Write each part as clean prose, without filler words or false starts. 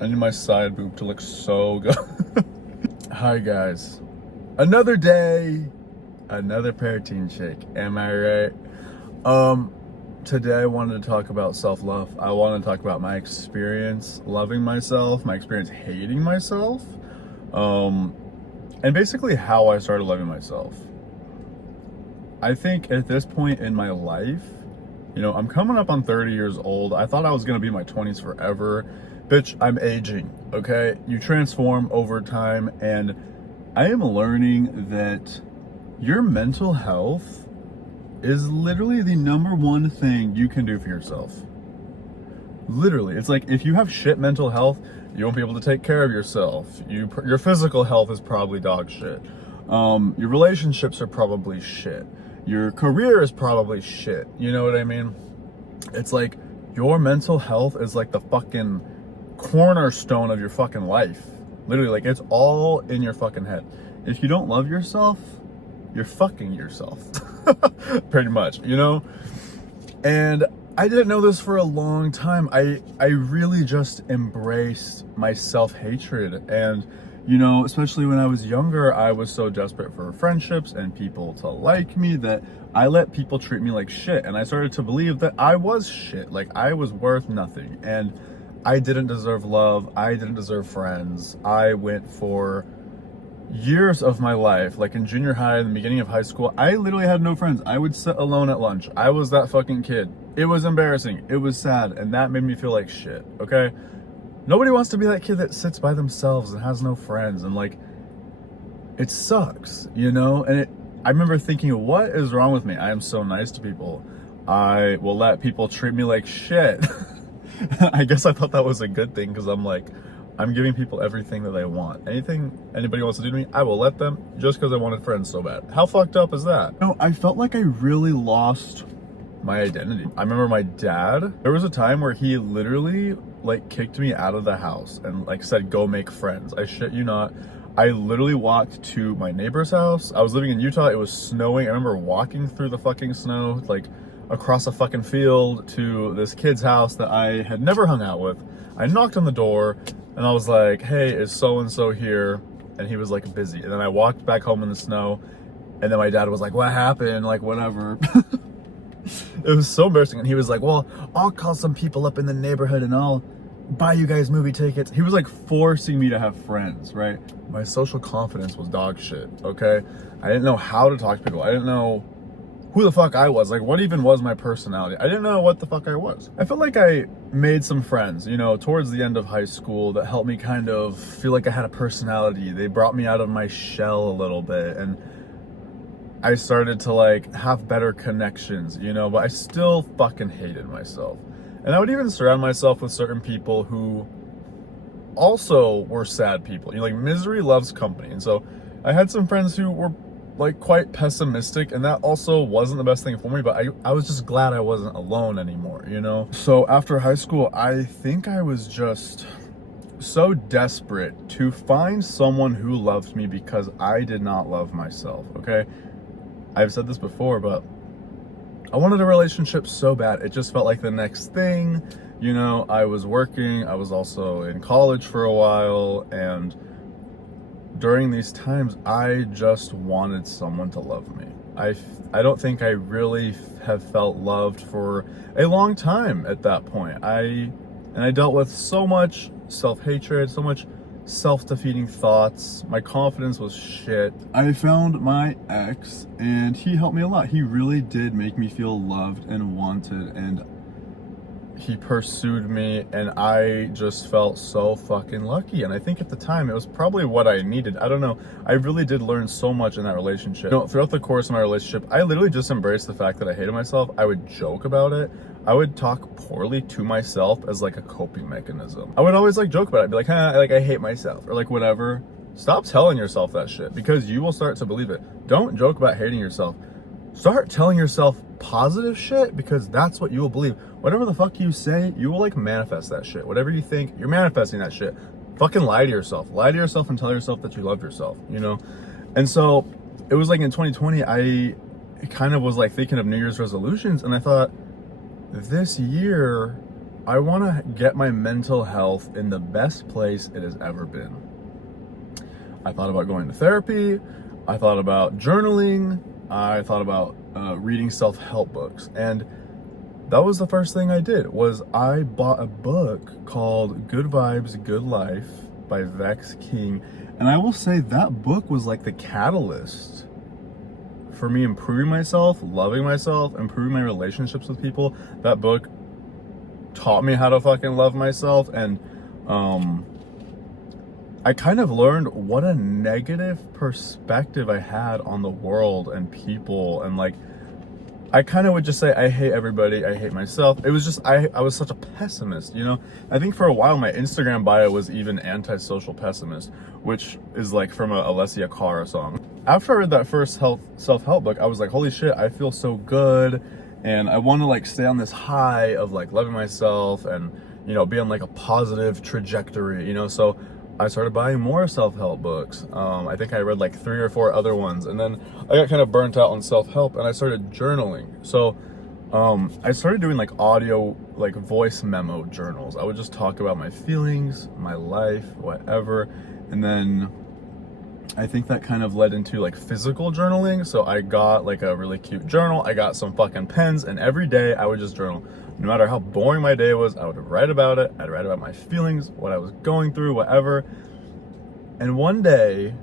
I need my side boob to look so good. Hi guys. Another day, another protein shake. Am I right? Today I wanted to talk about self-love. I want to talk about my experience loving myself, my experience hating myself, and basically how I started loving myself. I think at this point in my life, I'm coming up on 30 years old. I thought I was going to be in my 20s forever. Bitch, I'm aging, okay? You transform over time, and I am learning that your mental health is literally the number one thing you can do for yourself. Literally. It's like if you have shit mental health, you won't be able to take care of yourself. Your physical health is probably dog shit. Your relationships are probably shit. Your career is probably shit. You know what I mean? It's like your mental health is like the fucking cornerstone of your fucking life. Literally, like it's all in your fucking head. If you don't love yourself, you're fucking yourself. Pretty much, And I didn't know this for a long time. I really just embraced my self-hatred. And, especially when I was younger, I was so desperate for friendships and people to like me that I let people treat me like shit. And I started to believe that I was shit. Like I was worth nothing. And I didn't deserve love. I didn't deserve friends. I went for years of my life, like in junior high, in the beginning of high school, I literally had no friends. I would sit alone at lunch. I was that fucking kid. It was embarrassing. It was sad. And that made me feel like shit, okay? Nobody wants to be that kid that sits by themselves and has no friends. And like, it sucks, And I remember thinking, what is wrong with me? I am so nice to people. I will let people treat me like shit. I guess I thought that was a good thing because I'm giving people everything that they want. Anything anybody wants to do to me, I will let them just because I wanted friends so bad. How fucked up is that? No, I felt like I really lost my identity. I remember my dad, there was a time where he literally kicked me out of the house and said, go make friends. I shit you not. I literally walked to my neighbor's house. I was living in Utah. It was snowing. I remember walking through the fucking snow, across a fucking field to this kid's house that I had never hung out with. I knocked on the door and I was like, hey, is so-and-so here? And he was busy. And then I walked back home in the snow and then my dad was like, what happened? Whatever. It was so embarrassing. And he was like, well, I'll call some people up in the neighborhood and I'll buy you guys movie tickets. He was forcing me to have friends, right? My social confidence was dog shit, okay? I didn't know how to talk to people. I didn't know who the fuck I was. What even was my personality? I didn't know what the fuck I was. I felt like I made some friends, towards the end of high school that helped me kind of feel like I had a personality. They brought me out of my shell a little bit and I started to have better connections, but I still fucking hated myself. And I would even surround myself with certain people who also were sad people. Misery loves company. And so I had some friends who were quite pessimistic, and that also wasn't the best thing for me, but I was just glad I wasn't alone anymore, So after high school, I think I was just so desperate to find someone who loved me because I did not love myself, okay? I've said this before, but I wanted a relationship so bad. It just felt like the next thing, I was working, I was also in college for a while, and during these times, I just wanted someone to love me. I don't think I really have felt loved for a long time at that point. I dealt with so much self-hatred, so much self-defeating thoughts. My confidence was shit. I found my ex and he helped me a lot. He really did make me feel loved and wanted, and he pursued me, and I just felt so fucking lucky. And I think at the time it was probably what I needed. I don't know. I really did learn so much in that relationship. Throughout the course of my relationship, I literally just embraced the fact that I hated myself. I would joke about it. I would talk poorly to myself as a coping mechanism. I would always joke about it. I'd be I hate myself or whatever. Stop telling yourself that shit because you will start to believe it. Don't joke about hating yourself. Start telling yourself positive shit because that's what you will believe. Whatever the fuck you say, you will manifest that shit. Whatever you think, you're manifesting that shit. Fucking lie to yourself. Lie to yourself and tell yourself that you love yourself, And so it was in 2020, I kind of was thinking of New Year's resolutions, and I thought this year I want to get my mental health in the best place it has ever been. I thought about going to therapy. I thought about journaling. I thought about reading self-help books. And that was the first thing I did, was I bought a book called Good Vibes, Good Life by Vex King. And I will say that book was like the catalyst for me improving myself, loving myself, improving my relationships with people. That book taught me how to fucking love myself. And I kind of learned what a negative perspective I had on the world and people. And like, I kind of would just say, I hate everybody, I hate myself. It was just, I was such a pessimist, you know? I think for a while my Instagram bio was even antisocial pessimist, which is like from a Alessia Cara song. After I read that first self-help book, I was like, holy shit, I feel so good. And I want to like stay on this high of like loving myself and, you know, be on like a positive trajectory, you know? So I started buying more self-help books. I think I read like 3 or 4 other ones, and then I got kind of burnt out on self-help and I started journaling. So I started doing like audio, like voice memo journals. I would just talk about my feelings, my life, whatever. And then I think that kind of led into like physical journaling. So I got like a really cute journal. I got some fucking pens, and every day I would just journal. No matter how boring my day was, I would write about it. I'd write about my feelings, what I was going through, whatever. And one day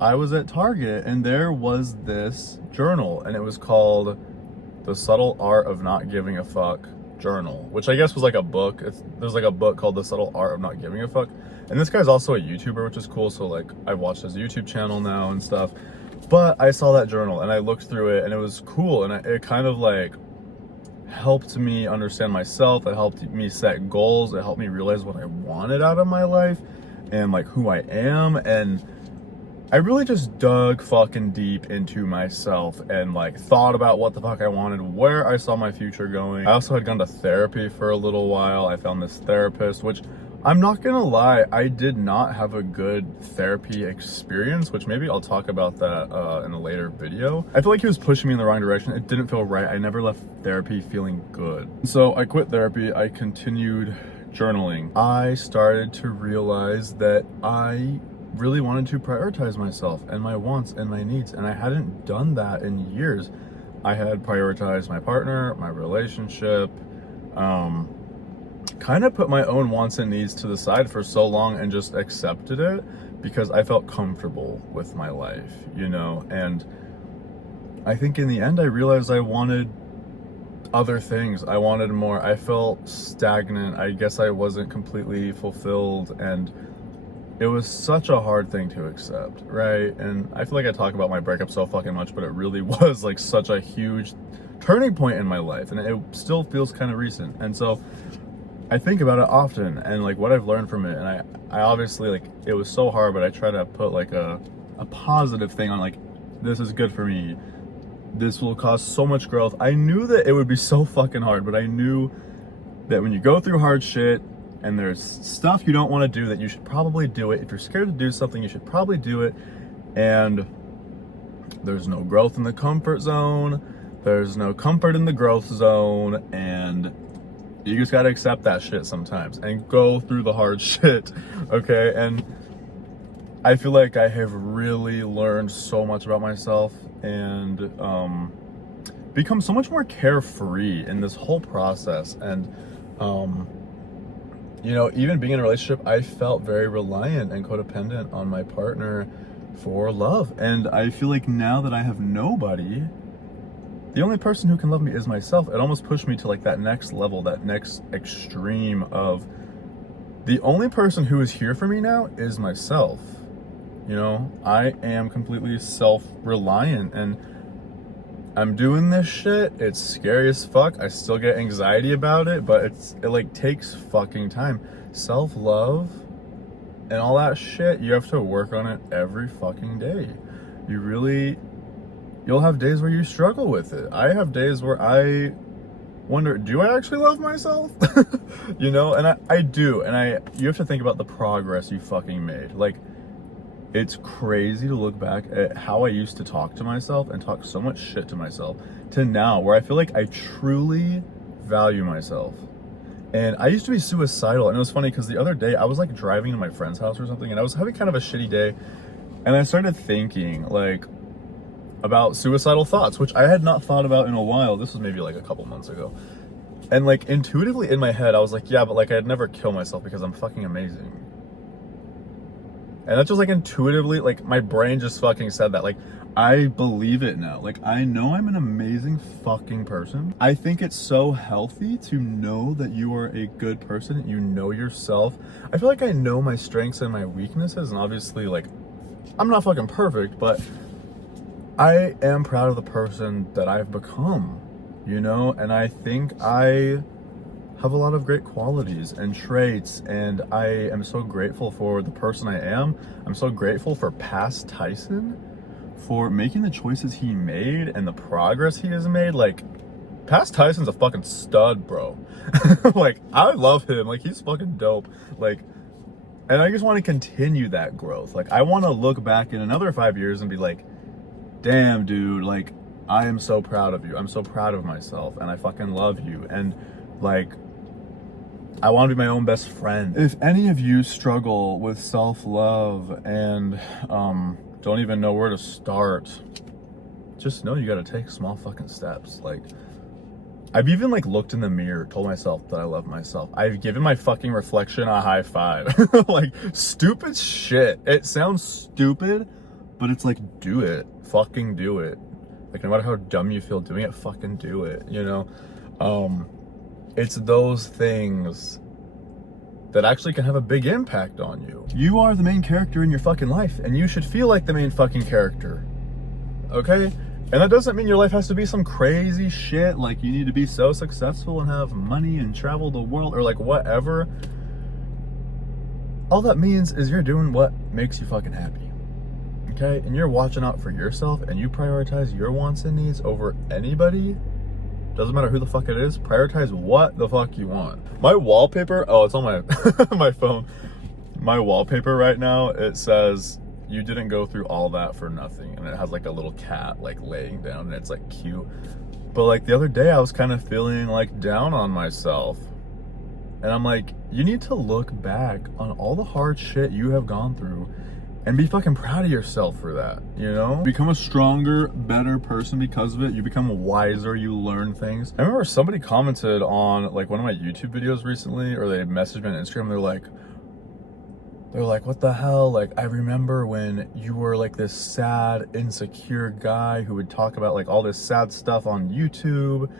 I was at Target and there was this journal, and it was called The Subtle Art of Not Giving a Fuck Journal, which I guess was like a book. There's like a book called The Subtle Art of Not Giving a Fuck. And this guy's also a YouTuber, which is cool. So like I've watched his YouTube channel now and stuff. But I saw that journal and I looked through it and it was cool. And it kind of like helped me understand myself. It helped me set goals. It helped me realize what I wanted out of my life and like who I am. And I really just dug fucking deep into myself and like thought about what the fuck I wanted, where I saw my future going. I also had gone to therapy for a little while. I found this therapist, which I'm not gonna lie, I did not have a good therapy experience, which maybe I'll talk about that in a later video. I feel like he was pushing me in the wrong direction. It didn't feel right. I never left therapy feeling good. So I quit therapy. I continued journaling. I started to realize that I really wanted to prioritize myself and my wants and my needs, and I hadn't done that in years. I had prioritized my partner, my relationship, kind of put my own wants and needs to the side for so long and just accepted it because I felt comfortable with my life, you know? And I think in the end, I realized I wanted other things. I wanted more. I felt stagnant. I guess I wasn't completely fulfilled, and it was such a hard thing to accept, right? And I feel like I talk about my breakup so fucking much, but it really was like such a huge turning point in my life, and it still feels kind of recent. And so I think about it often and like what I've learned from it. And I obviously, like, it was so hard, but I try to put like a positive thing on, like, this is good for me. This will cause so much growth. I knew that it would be so fucking hard, but I knew that when you go through hard shit and there's stuff you don't want to do, that you should probably do it. If you're scared to do something, you should probably do it. And there's no growth in the comfort zone. There's no comfort in the growth zone. And you just gotta accept that shit sometimes and go through the hard shit, okay? And I feel like I have really learned so much about myself and become so much more carefree in this whole process. And you know, even being in a relationship, I felt very reliant and codependent on my partner for love. And I feel like now that I have nobody, the only person who can love me is myself. It almost pushed me to like that next level, that next extreme of the only person who is here for me now is myself. You know, I am completely self-reliant and I'm doing this shit. It's scary as fuck. I still get anxiety about it, but it like takes fucking time. Self-love and all that shit, you have to work on it every fucking day. You'll have days where you struggle with it. I have days where I wonder, do I actually love myself? You know, and I do. And you have to think about the progress you fucking made. Like, it's crazy to look back at how I used to talk to myself and talk so much shit to myself to now where I feel like I truly value myself. And I used to be suicidal, and it was funny because the other day I was like driving to my friend's house or something, and I was having kind of a shitty day, and I started thinking like about suicidal thoughts, which I had not thought about in a while. This was maybe like a couple months ago. And like intuitively in my head, I was like, yeah, but like I'd never kill myself because I'm fucking amazing. And that's just like intuitively, like my brain just fucking said that. Like I believe it now. Like I know I'm an amazing fucking person. I think it's so healthy to know that you are a good person. You know yourself. I feel like I know my strengths and my weaknesses, and obviously like I'm not fucking perfect, but I am proud of the person that I've become, you know? And I think I have a lot of great qualities and traits, and I am so grateful for the person I am. I'm so grateful for past Tyson, for making the choices he made and the progress he has made. Like, past Tyson's a fucking stud, bro. Like, I love him. Like, he's fucking dope. Like, and I just want to continue that growth. Like, I want to look back in another 5 years and be like, damn, dude, like, I am so proud of you. I'm so proud of myself, and I fucking love you. And, like, I want to be my own best friend. If any of you struggle with self-love and don't even know where to start, just know you gotta take small fucking steps. Like, I've even like looked in the mirror, told myself that I love myself. I've given my fucking reflection a high five. Like, stupid shit. It sounds stupid, but it's like, do it. Fucking do it. Like, no matter how dumb you feel doing it, fucking do it, you know? It's those things that actually can have a big impact on you. You are the main character in your fucking life, and you should feel like the main fucking character. Okay? And that doesn't mean your life has to be some crazy shit, like you need to be so successful and have money and travel the world or like whatever. All that means is you're doing what makes you fucking happy. Okay? And you're watching out for yourself, and you prioritize your wants and needs over anybody. Doesn't matter who the fuck it is, prioritize what the fuck you want. My wallpaper, oh, it's on my my phone. My wallpaper right now, it says, you didn't go through all that for nothing. And it has like a little cat like laying down, and it's like cute. But like the other day I was kind of feeling like down on myself. And I'm like, you need to look back on all the hard shit you have gone through and be fucking proud of yourself for that, you know? Become a stronger, better person because of it. You become wiser, you learn things. I remember somebody commented on like one of my YouTube videos recently, or they messaged me on Instagram, they're like, what the hell? Like, I remember when you were like this sad, insecure guy who would talk about like all this sad stuff on YouTube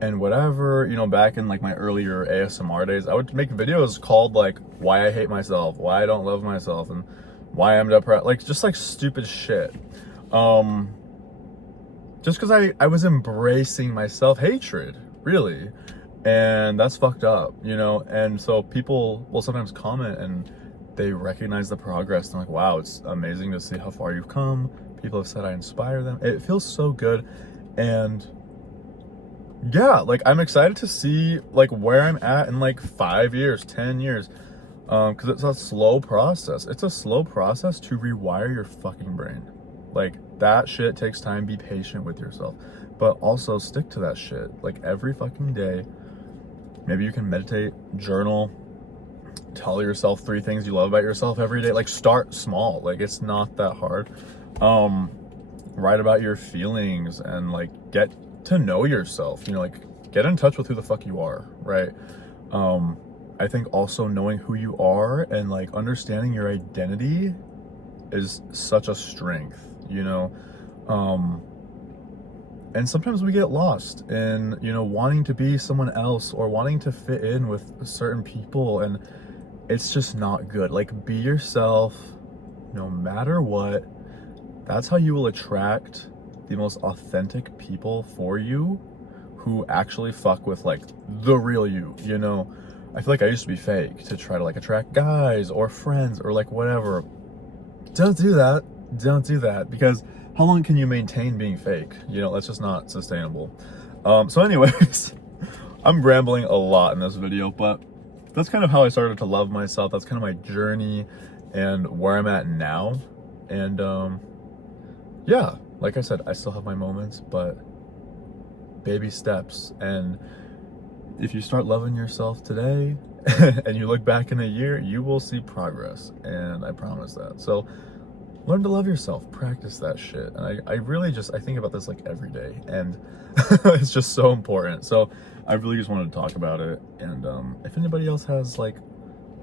and whatever, you know, back in like my earlier ASMR days. I would make videos called like, why I hate myself, why I don't love myself, and why I'm depressed, like just like stupid shit. Just because I was embracing my self-hatred, really. And that's fucked up, you know? And so people will sometimes comment and they recognize the progress. And I'm like, wow, it's amazing to see how far you've come. People have said I inspire them. It feels so good. And yeah, like I'm excited to see like where I'm at in like 5 years, 10 years. Because it's a slow process. It's a slow process to rewire your fucking brain. Like, that shit takes time. Be patient with yourself. But also stick to that shit. Like, every fucking day. Maybe you can meditate, journal, tell yourself 3 things you love about yourself every day. Like, start small. Like, it's not that hard. Write about your feelings and, like, get to know yourself. You know, like, get in touch with who the fuck you are, right? I think also knowing who you are and like understanding your identity is such a strength, you know? And sometimes we get lost in, you know, wanting to be someone else or wanting to fit in with certain people, and it's just not good. Like, be yourself no matter what. That's how you will attract the most authentic people for you who actually fuck with like the real you, you know? I feel like I used to be fake to try to like attract guys or friends or like whatever. Don't do that. Don't do that, because how long can you maintain being fake? You know, that's just not sustainable. So anyways, I'm rambling a lot in this video, but that's kind of how I started to love myself. That's kind of my journey and where I'm at now. And yeah, like I said, I still have my moments, but baby steps. And if you start loving yourself today and you look back in a year, you will see progress. And I promise that. So learn to love yourself, practice that shit. And I really just, I think about this like every day, and it's just so important. So I really just wanted to talk about it. And if anybody else has like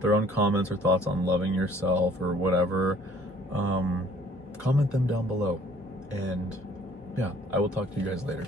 their own comments or thoughts on loving yourself or whatever, comment them down below. And yeah, I will talk to you guys later.